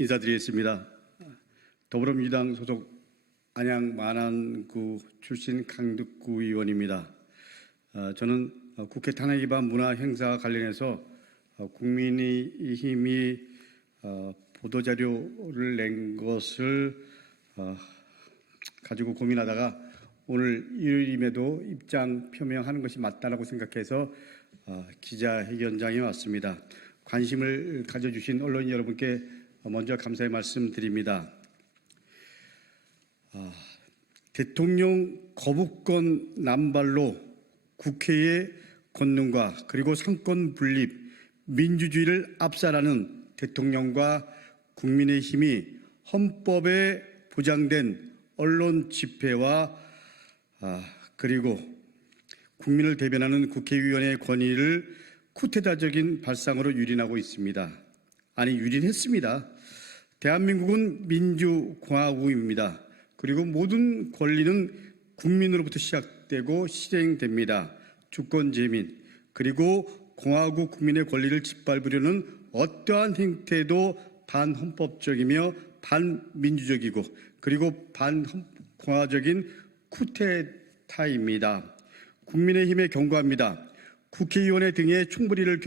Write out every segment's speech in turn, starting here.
인사드리겠습니다. 더불어민주당 소속 안양 마난구 출신 강덕구 의원입니다. 저는 국회 탄핵 위반 문화 행사 관련해서 국민의힘이 보도자료를 낸 것을 가지고 고민하다가 오늘 일요일임에도 입장 표명하는 것이 맞다라고 생각해서 기자회견장에 왔습니다. 관심을 가져주신 언론인 여러분께 먼저 감사의 말씀드립니다. 대통령 거부권 남발로 국회의 권능과 그리고 상권 분립, 민주주의를 압살하는 대통령과 국민의힘이 헌법에 보장된 언론 집회와 그리고 국민을 대변하는 국회의원의 권위를 쿠데타적인 발상으로 유린하고 있습니다. 아니, 유린했습니다. 대한민국은 민주공화국입니다. 그리고 모든 권리는 국민으로부터 시작되고 실행됩니다. 주권 재민 그리고 공화국 국민의 권리를 짓밟으려는 어떠한 행태도 반헌법적이며 반민주적이고 그리고 반공화적인 쿠데타입니다. 국민의힘에 경고합니다. 국회의원의 등에 총부리를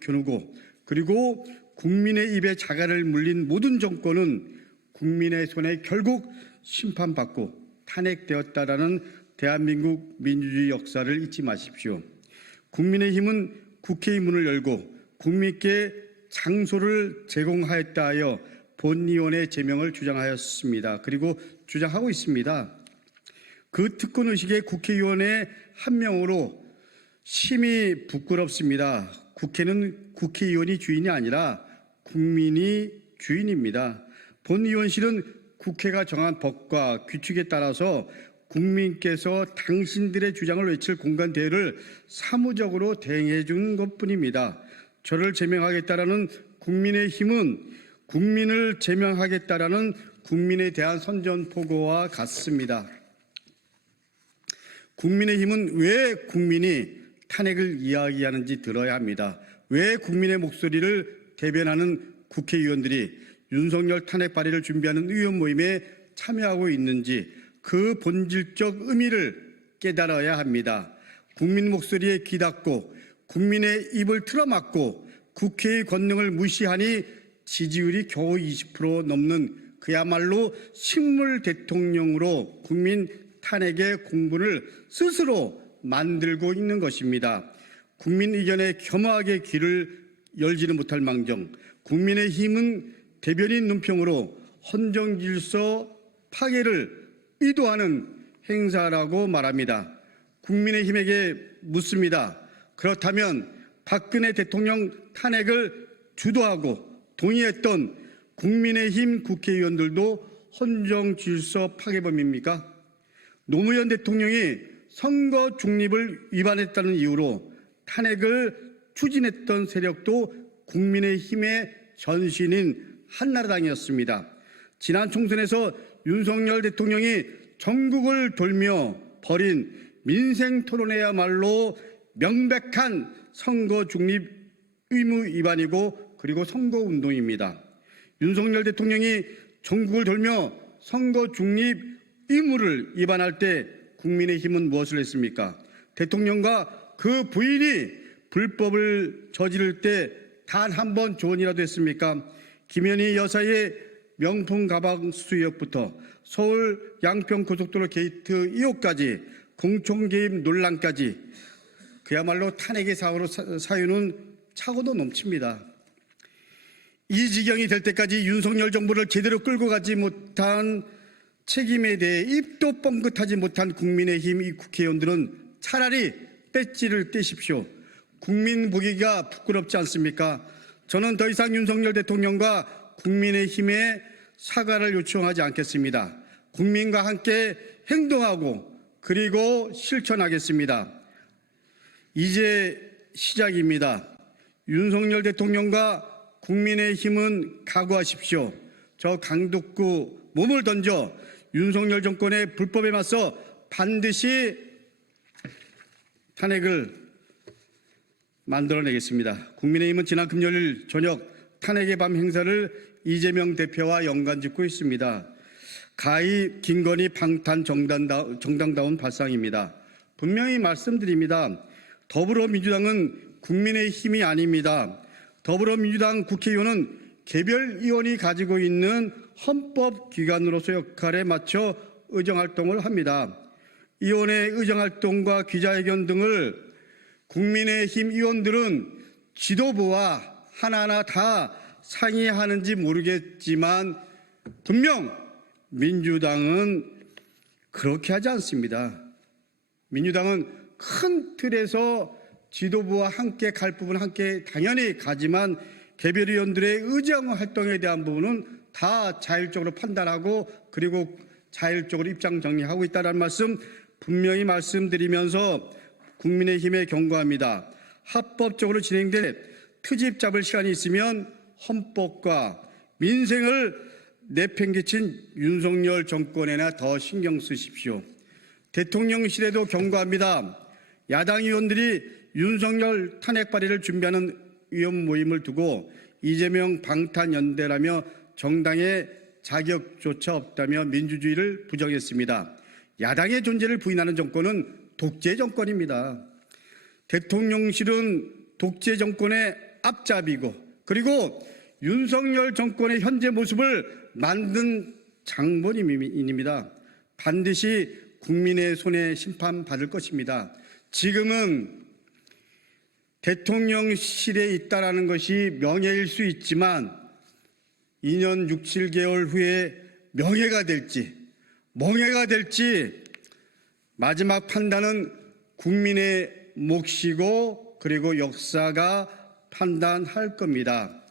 겨누고 그리고 국민의 입에 자갈을 물린 모든 정권은 국민의 손에 결국 심판받고 탄핵되었다라는 대한민국 민주주의 역사를 잊지 마십시오. 국민의힘은 국회의 문을 열고 국민께 장소를 제공하였다 하여 본의원의 제명을 주장하였습니다. 그리고 주장하고 있습니다. 그 특권의식의 국회의원의 한 명으로 심히 부끄럽습니다. 국회는 국회의원이 주인이 아니라 국민이 주인입니다. 본의원실은 국회가 정한 법과 규칙에 따라서 국민께서 당신들의 주장을 외칠 공간 대여를 사무적으로 대행해 준 것뿐입니다. 저를 제명하겠다라는 국민의힘은 국민을 제명하겠다라는 국민에 대한 선전포고와 같습니다. 국민의힘은 왜 국민이 탄핵을 이야기하는지 들어야 합니다. 왜 국민의 목소리를 대변하는 국회의원들이 윤석열 탄핵 발의를 준비하는 의원 모임에 참여하고 있는지 그 본질적 의미를 깨달아야 합니다. 국민 목소리에 귀닫고 국민의 입을 틀어막고 국회의 권능을 무시하니 지지율이 겨우 20% 넘는 그야말로 식물 대통령으로 국민 탄핵의 공분을 스스로 만들고 있는 것입니다. 국민 의견에 겸허하게 귀를 열지는 못할 망정 국민의힘은 대변인 논평으로 헌정질서 파괴를 의도하는 행사라고 말합니다. 국민의힘에게 묻습니다. 그렇다면 박근혜 대통령 탄핵을 주도하고 동의했던 국민의힘 국회의원들도 헌정질서 파괴범입니까? 노무현 대통령이 선거 중립을 위반했다는 이유로 탄핵을 추진했던 세력도 국민의힘의 전신인 한나라당이었습니다. 지난 총선에서 윤석열 대통령이 전국을 돌며 벌인 민생 토론회야말로 명백한 선거 중립 의무 위반이고 그리고 선거운동입니다. 윤석열 대통령이 전국을 돌며 선거 중립 의무를 위반할 때 국민의힘은 무엇을 했습니까? 대통령과 그 부인이 불법을 저지를 때 단 한 번 조언이라도 했습니까? 김현희 여사의 명품 가방 수수 의혹부터 서울 양평 고속도로 게이트 의혹까지 공천 개입 논란까지 그야말로 탄핵의 사유는 차고도 넘칩니다. 이 지경이 될 때까지 윤석열 정부를 제대로 끌고 가지 못한 책임에 대해 입도 뻥긋하지 못한 국민의힘 이 국회의원들은 차라리 배지를 떼십시오. 국민 보기가 부끄럽지 않습니까? 저는 더 이상 윤석열 대통령과 국민의힘에 사과를 요청하지 않겠습니다. 국민과 함께 행동하고 그리고 실천하겠습니다. 이제 시작입니다. 윤석열 대통령과 국민의힘은 각오하십시오. 저 강덕구 몸을 던져 윤석열 정권의 불법에 맞서 반드시 탄핵을 만들어내겠습니다. 국민의힘은 지난 금요일 저녁 탄핵의 밤 행사를 이재명 대표와 연관짓고 있습니다. 가히 김건희 방탄 정당다운 발상입니다. 분명히 말씀드립니다. 더불어민주당은 국민의힘이 아닙니다. 더불어민주당 국회의원은 개별 의원이 가지고 있는 헌법기관으로서 역할에 맞춰 의정활동을 합니다. 의원의 의정활동과 기자회견 등을 국민의힘 의원들은 지도부와 하나하나 다 상의하는지 모르겠지만 분명 민주당은 그렇게 하지 않습니다. 민주당은 큰 틀에서 지도부와 함께 갈 부분 함께 당연히 가지만 개별 의원들의 의정 활동에 대한 부분은 다 자율적으로 판단하고 그리고 자율적으로 입장 정리하고 있다는 말씀 분명히 말씀드리면서 국민의힘에 경고합니다. 합법적으로 진행될 트집 잡을 시간이 있으면 헌법과 민생을 내팽개친 윤석열 정권에나 더 신경 쓰십시오. 대통령실에도 경고합니다. 야당 의원들이 윤석열 탄핵 발의를 준비하는 의원 모임을 두고 이재명 방탄연대라며 정당의 자격조차 없다며 민주주의를 부정했습니다. 야당의 존재를 부인하는 정권은 독재 정권입니다. 대통령실은 독재 정권의 앞잡이고 그리고 윤석열 정권의 현재 모습을 만든 장본인입니다. 반드시 국민의 손에 심판받을 것입니다. 지금은 대통령실에 있다라는 것이 명예일 수 있지만 2년 6, 7개월 후에 명예가 될지 멍해가 될지 마지막 판단은 국민의 몫이고 그리고 역사가 판단할 겁니다.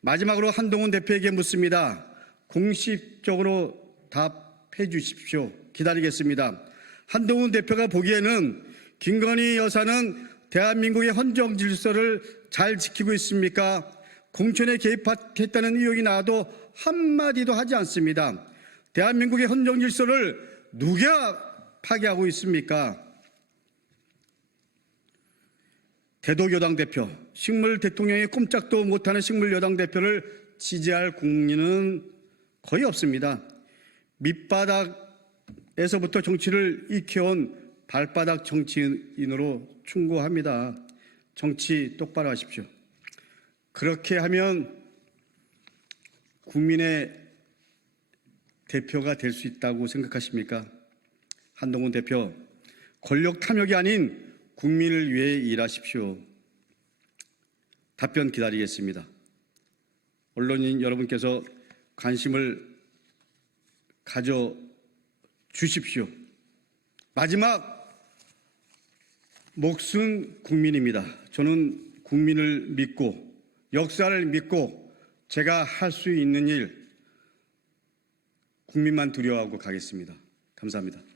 마지막으로 한동훈 대표에게 묻습니다. 공식적으로 답해 주십시오. 기다리겠습니다. 한동훈 대표가 보기에는 김건희 여사는 대한민국의 헌정 질서를 잘 지키고 있습니까? 공천에 개입했다는 의혹이 나와도 한마디도 하지 않습니다. 대한민국의 헌정 질서를 누가 파괴하고 있습니까? 대도여당 대표, 식물 대통령의 꼼짝도 못하는 식물 여당 대표를 지지할 국민은 거의 없습니다. 밑바닥에서부터 정치를 익혀온 발바닥 정치인으로 충고합니다. 정치 똑바로 하십시오. 그렇게 하면 국민의 대표가 될 수 있다고 생각하십니까? 한동훈 대표, 권력 탐욕이 아닌 국민을 위해 일하십시오. 답변 기다리겠습니다. 언론인 여러분께서 관심을 가져 주십시오. 마지막 몫은 국민입니다. 저는 국민을 믿고 역사를 믿고 제가 할 수 있는 일 국민만 두려워하고 가겠습니다. 감사합니다.